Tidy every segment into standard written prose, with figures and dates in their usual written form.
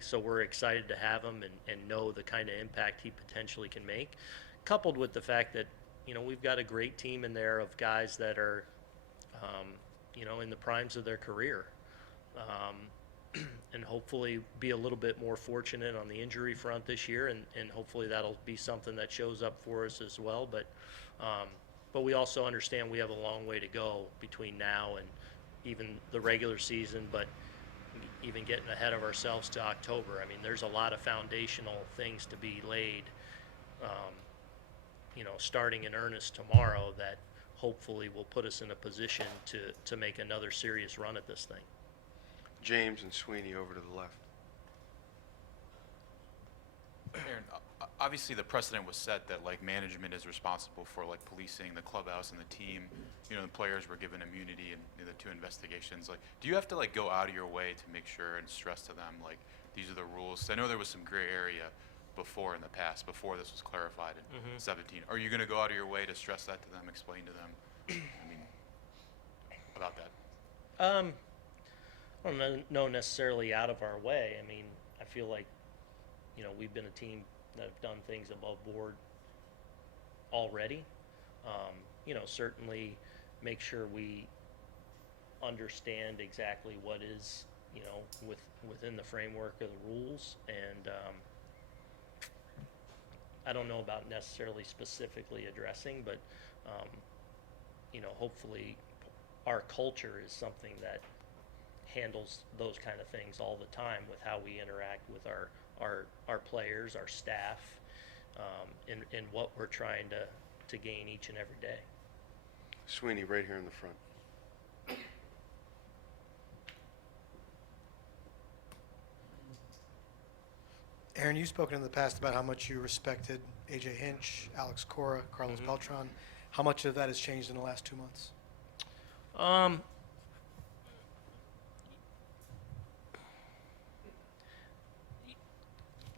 So we're excited to have him and know the kind of impact he potentially can make, coupled with the fact that, we've got a great team in there of guys that are, um, in the primes of their career. And hopefully be a little bit more fortunate on the injury front this year, and hopefully that'll be something that shows up for us as well. But we also understand we have a long way to go between now and even the regular season, but even getting ahead of ourselves to October. I mean, there's a lot of foundational things to be laid, um, starting in earnest tomorrow that hopefully will put us in a position to make another serious run at this thing. James and Sweeney over to the left. Aaron, obviously the precedent was set that like management is responsible for like policing the clubhouse and the team. The players were given immunity in the two investigations. Like, do you have to like go out of your way to make sure and stress to them like these are the rules? I know there was some gray area before in the past, before this was clarified in 17. Are you going to go out of your way to stress that to them, explain to them? I mean, about that. I don't know necessarily out of our way. I mean, I feel like, we've been a team that have done things above board already. Certainly make sure we understand exactly what is, within the framework of the rules. And I don't know about necessarily specifically addressing, but, hopefully our culture is something that handles those kind of things all the time with how we interact with our players, our staff, in what we're trying to gain each and every day. Sweeney right here in the front. Aaron, you've spoken in the past about how much you respected A.J. Hinch, Alex Cora, Carlos Beltran. How much of that has changed in the last 2 months?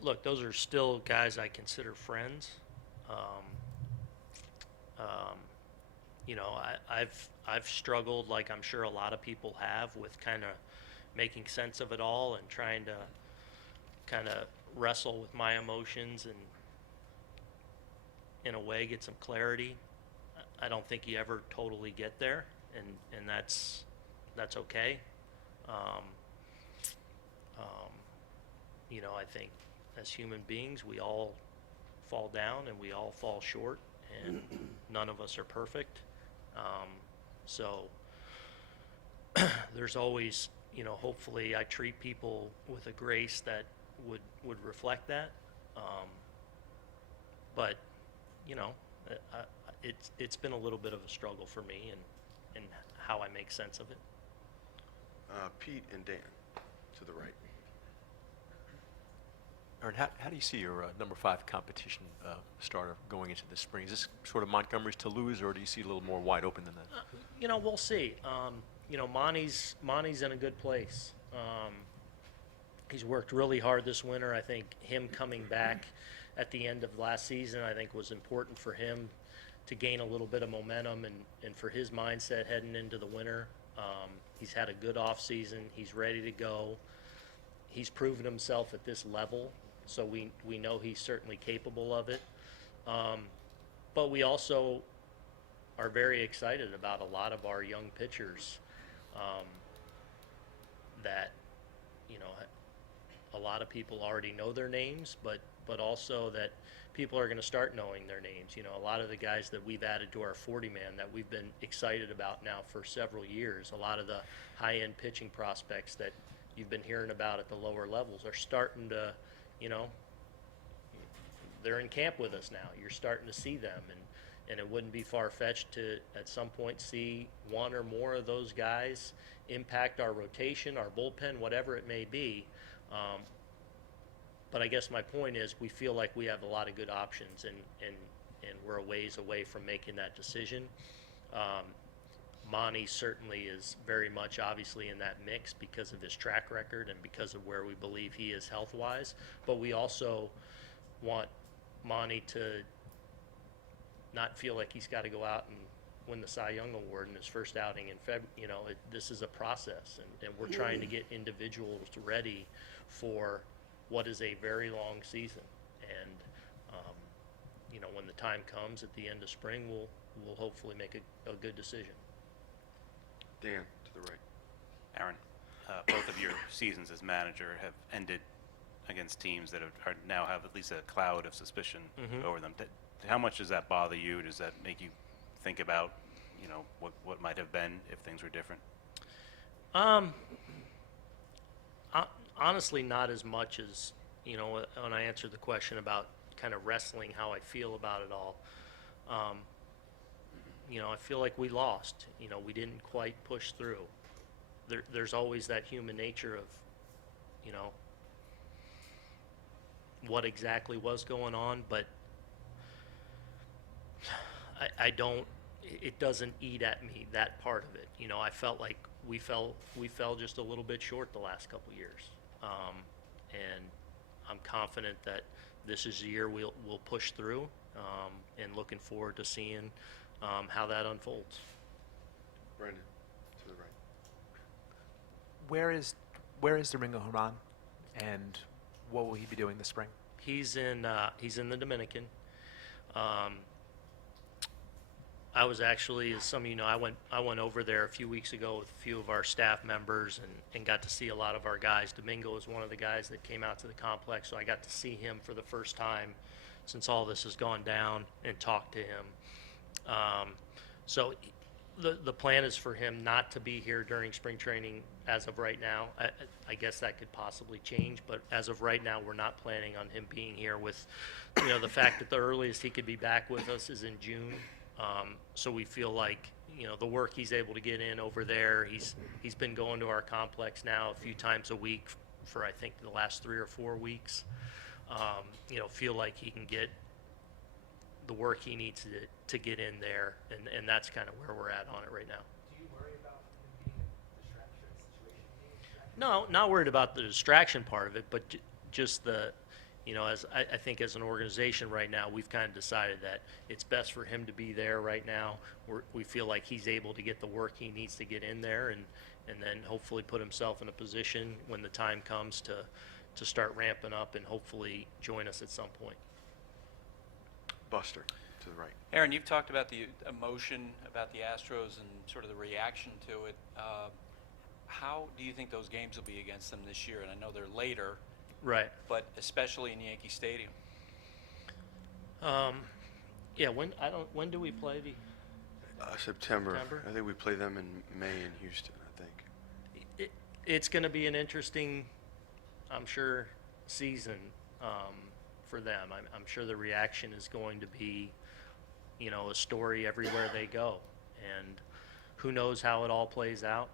Look, those are still guys I consider friends. I've struggled, like I'm sure a lot of people have, with kind of making sense of it all and trying to kind of wrestle with my emotions and, in a way, get some clarity. I don't think you ever totally get there, and that's okay. I think as human beings, we all fall down and we all fall short, and none of us are perfect. So there's always, hopefully I treat people with a grace that would reflect that. But, it's been a little bit of a struggle for me and how I make sense of it. Pete and Dan to the right. Aaron, how do you see your number 5 competition starter going into the spring? Is this sort of Montgomery's to lose, or do you see a little more wide open than that? We'll see. Monty's in a good place. He's worked really hard this winter. I think him coming back at the end of last season, I think, was important for him to gain a little bit of momentum and for his mindset heading into the winter. He's had a good off season. He's ready to go. He's proven himself at this level, so we know he's certainly capable of it. But we also are very excited about a lot of our young pitchers that, a lot of people already know their names, but also that people are going to start knowing their names. A lot of the guys that we've added to our 40-man that we've been excited about now for several years, a lot of the high-end pitching prospects that you've been hearing about at the lower levels are starting to, they're in camp with us now. You're starting to see them, and it wouldn't be far-fetched to, at some point, see one or more of those guys impact our rotation, our bullpen, whatever it may be. But I guess my point is we feel like we have a lot of good options, and we're a ways away from making that decision. Monty certainly is very much obviously in that mix because of his track record and because of where we believe he is health-wise. But we also want Monty to not feel like he's got to go out and win the Cy Young Award in his first outing in February. This is a process, and we're trying to get individuals ready for what is a very long season. And you know, when the time comes at the end of spring, we'll hopefully make a good decision. Dan, to the right. Aaron, both of your seasons as manager have ended against teams that are now have at least a cloud of suspicion over them. How much does that bother you? Does that make you think about, you know, what might have been if things were different? Honestly, not as much as, you know, when I answered the question about kind of wrestling how I feel about it all. You know, I feel like we lost. You know, we didn't quite push through. There's always that human nature of, you know, what exactly was going on, but I don't, it doesn't eat at me, that part of it. You know, I felt like we fell just a little bit short the last couple of years. And I'm confident that this is the year we'll push through, and looking forward to seeing how that unfolds. Brendan, to the right. Where is Domingo Herman, and what will he be doing this spring? He's in the Dominican. I was actually, as some of you know, I went over there a few weeks ago with a few of our staff members and got to see a lot of our guys. Domingo is one of the guys that came out to the complex, so I got to see him for the first time since all this has gone down and talk to him. So the plan is for him not to be here during spring training as of right now. I guess that could possibly change, but as of right now, we're not planning on him being here with, you know, the fact that the earliest he could be back with us is in June. So we feel like, you know, the work he's able to get in over there, he's been going to our complex now a few times a week for I think the last 3 or 4 weeks. You know, feel like he can get the work he needs to get in there, and that's kind of where we're at on it right now. Do you worry about him being a distraction situation? No, not worried about the distraction part of it, but just the, you know, as I think as an organization right now, we've kind of decided that it's best for him to be there right now. We feel like he's able to get the work he needs to get in there, and then hopefully put himself in a position when the time comes to start ramping up and hopefully join us at some point. Buster, to the right. Aaron, you've talked about the emotion about the Astros and sort of the reaction to it. How do you think those games will be against them this year? And I know they're later, Right. but especially in Yankee Stadium. Yeah. When do we play the? September. September? I think we play them in May in Houston, I think. It's going to be an interesting, I'm sure, season for them. I'm sure the reaction is going to be, you know, a story everywhere they go, and who knows how it all plays out.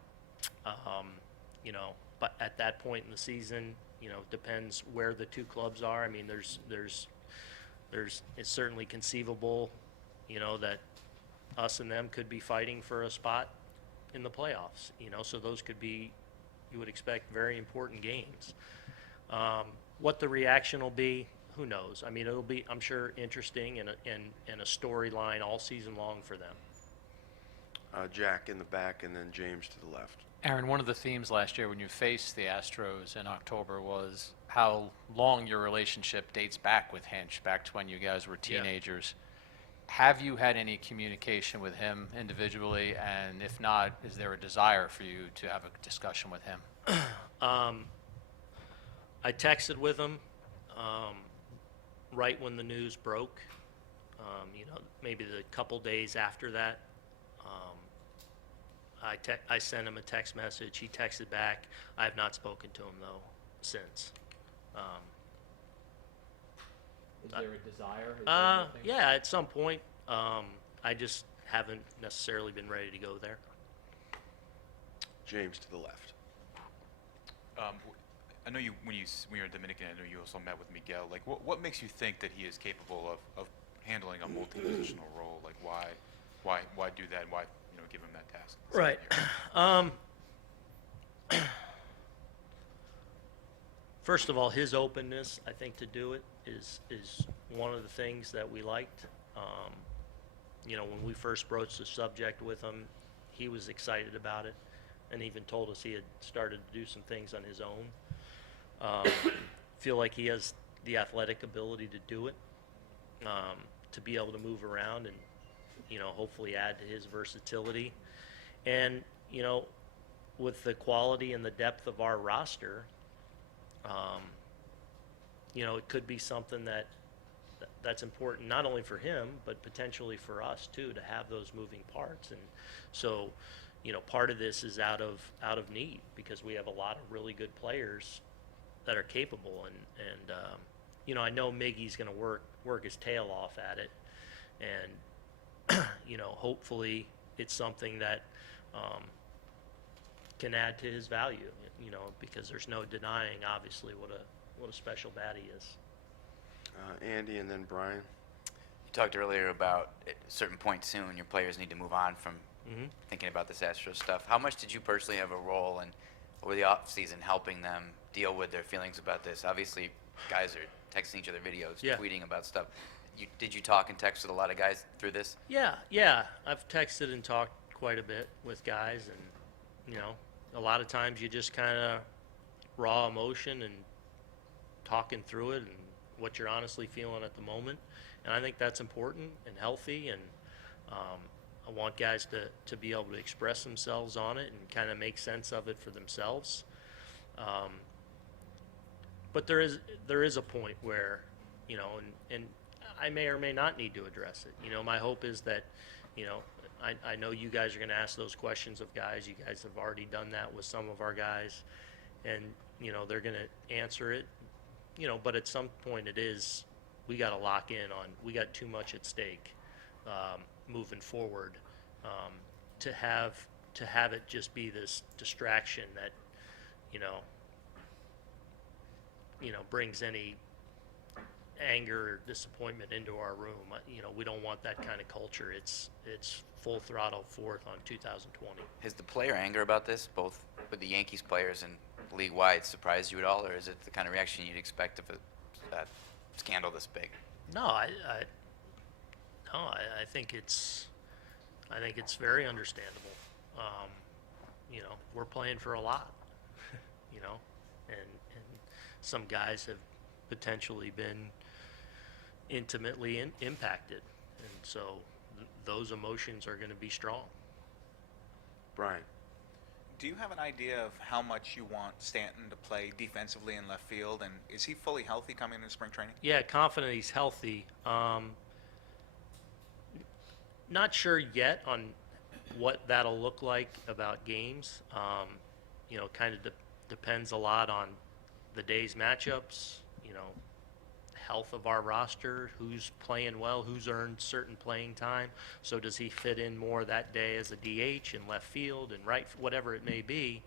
You know, but at that point in the season, you know, it depends where the two clubs are. I mean, it's certainly conceivable, you know, that us and them could be fighting for a spot in the playoffs, you know, so those could be, you would expect, very important games. What the reaction will be, who knows? I mean, it'll be, I'm sure, interesting and a storyline all season long for them. Jack in the back, and then James to the left. Aaron, one of the themes last year when you faced the Astros in October was how long your relationship dates back with Hinch, back to when you guys were teenagers. Have you had any communication with him individually? And if not, is there a desire for you to have a discussion with him? I texted with him right when the news broke, you know, maybe the couple days after that. I sent him a text message. He texted back. I have not spoken to him, though, since. Is there a desire? Yeah, at some point. I just haven't necessarily been ready to go there. James to the left. I know when you were in Dominican, I know you also met with Miguel. Like, what makes you think that he is capable of handling a multi-positional role? Like, why do that? Why give him that task? Right. First of all, his openness, I think, to do it is one of the things that we liked. You know, when we first broached the subject with him, he was excited about it, and even told us he had started to do some things on his own. feel like he has the athletic ability to do it, to be able to move around and, hopefully add to his versatility. And, with the quality and the depth of our roster, it could be something that's important not only for him but potentially for us too, to have those moving parts. And so, part of this is out of need, because we have a lot of really good players that are capable, and I know Miggy's going to work his tail off at it, and hopefully it's something that can add to his value, because there's no denying obviously what a special bat he is. Andy and then Brian. You talked earlier about at a certain point soon your players need to move on from thinking about this Astros stuff. How much did you personally have a role in over the off season helping them deal with their feelings about this? Obviously, guys are texting each other videos, Yeah. tweeting about stuff. Did you talk and text with a lot of guys through this? Yeah. I've texted and talked quite a bit with guys, and a lot of times you just kind of raw emotion and talking through it and what you're honestly feeling at the moment. And I think that's important and healthy, and I want guys to be able to express themselves on it and kind of make sense of it for themselves. But there is a point where, and I may or may not need to address it. My hope is that, I know you guys are going to ask those questions of guys. You guys have already done that with some of our guys, and, they're going to answer it. But at some point we got to lock in on, we got too much at stake moving forward, to have it just be this distraction that, brings any anger or disappointment into our room. We don't want that kind of culture. It's full throttle forth on 2020. Has the player anger about this, both with the Yankees players and league-wide, surprised you at all, or is it the kind of reaction you'd expect if a scandal this big? No, I think it's very understandable. We're playing for a lot, and some guys have potentially been intimately impacted, and so those emotions are going to be strong. Brian. Do you have an idea of how much you want Stanton to play defensively in left field, and is he fully healthy coming into spring training? Yeah, confident he's healthy. Not sure yet on what that'll look like about games. Kind of depends a lot on the day's matchups, health of our roster, who's playing well, who's earned certain playing time. So does he fit in more that day as a DH in left field and right, whatever it may be.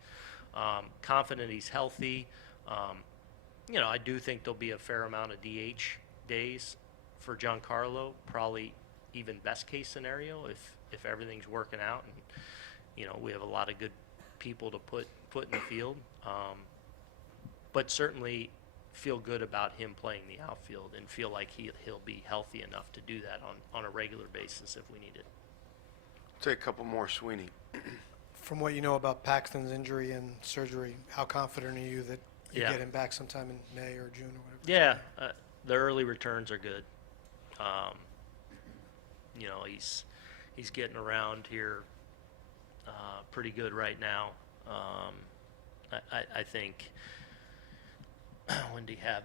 Confident he's healthy. I do think there'll be a fair amount of DH days for Giancarlo, probably even best case scenario if everything's working out, and we have a lot of good people to put in the field. But certainly feel good about him playing the outfield and feel like he'll be healthy enough to do that on a regular basis if we need it. Take a couple more, Sweeney. From what you know about Paxton's injury and surgery, how confident are you that you Yeah. get him back sometime in May or June or whatever? Yeah, the early returns are good. He's getting around here pretty good right now. I think, when did he have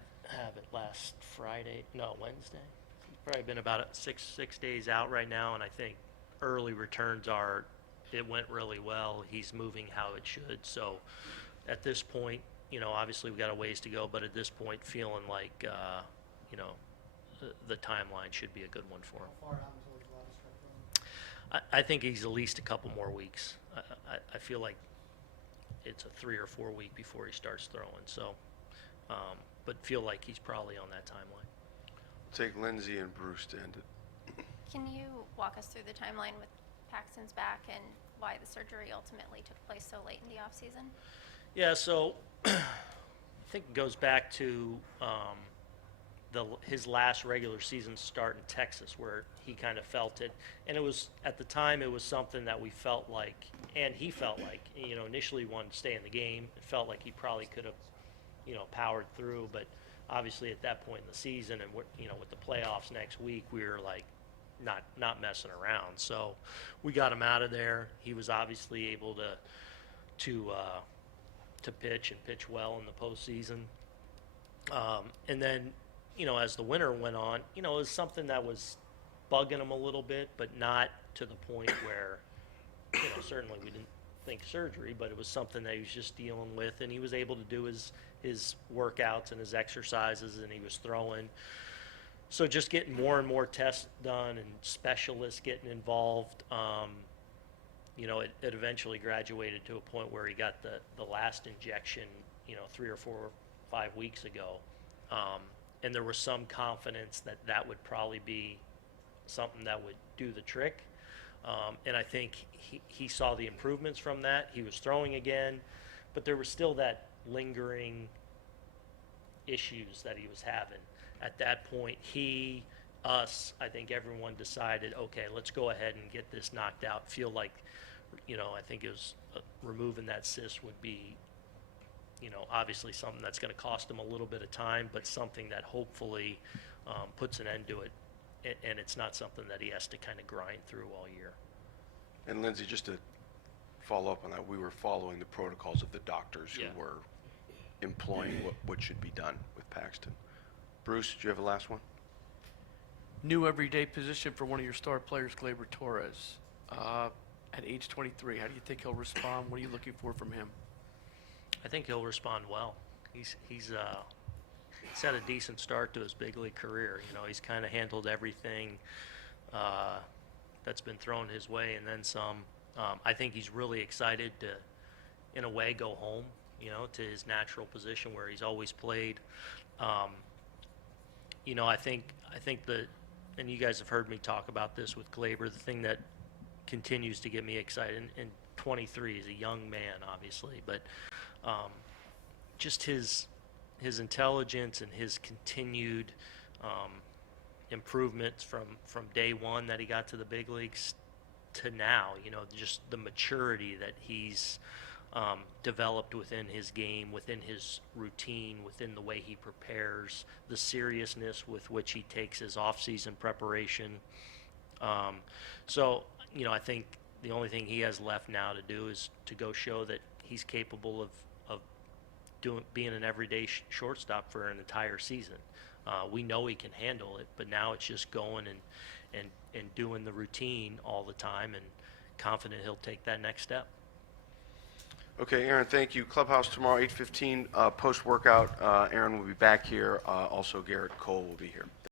it last Friday? No, Wednesday. He's probably been about six days out right now, and I think early returns it went really well. He's moving how it should. So at this point, obviously we've got a ways to go, but at this point feeling like, the timeline should be a good one for him. I think he's at least a couple more weeks. I feel like it's a 3 or 4 week before he starts throwing. So, but feel like he's probably on that timeline. Take Lindsay and Bruce to end it. Can you walk us through the timeline with Paxton's back and why the surgery ultimately took place so late in the offseason? Yeah, so I think it goes back to his last regular season start in Texas, where he kind of felt it. And it was, at the time, it was something that we felt like, and he felt like, initially wanted to stay in the game. It felt like he probably could have, powered through, but obviously at that point in the season, and with the playoffs next week, we were like not messing around. So we got him out of there. He was obviously able to pitch and pitch well in the postseason. And then, as the winter went on, it was something that was bugging him a little bit, but not to the point where, certainly we didn't think surgery, but it was something that he was just dealing with, and he was able to do his workouts and his exercises, and he was throwing. So just getting more and more tests done and specialists getting involved, it eventually graduated to a point where he got the last injection, 3 or 4 or 5 weeks ago. And there was some confidence that would probably be something that would do the trick. And I think he saw the improvements from that. He was throwing again, but there was still that lingering issues that he was having. At that point, I think everyone decided, okay, let's go ahead and get this knocked out. Feel like, I think it was removing that cyst would be, obviously something that's going to cost him a little bit of time, but something that hopefully puts an end to it, and it's not something that he has to kind of grind through all year. And Lindsay, just to follow up on that, we were following the protocols of the doctors Yeah. who were employing what should be done with Paxton. Bruce, do you have a last one? New everyday position for one of your star players, Gleyber Torres. At age 23, how do you think he'll respond? What are you looking for from him? I think he'll respond well. He's had a decent start to his big league career. He's kind of handled everything that's been thrown his way and then some. I think he's really excited to, in a way, go home, to his natural position where he's always played. I think that, and you guys have heard me talk about this with Gleyber, the thing that continues to get me excited, and 23 is a young man, obviously, but just his intelligence and his continued improvements from day one that he got to the big leagues to now, just the maturity that he's developed within his game, within his routine, within the way he prepares, the seriousness with which he takes his off-season preparation. So, I think the only thing he has left now to do is to go show that he's capable of being an everyday shortstop for an entire season. We know he can handle it, but now it's just going and doing the routine all the time, and confident he'll take that next step. Okay, Aaron, thank you. Clubhouse tomorrow, 8:15, post-workout. Aaron will be back here. Also, Garrett Cole will be here.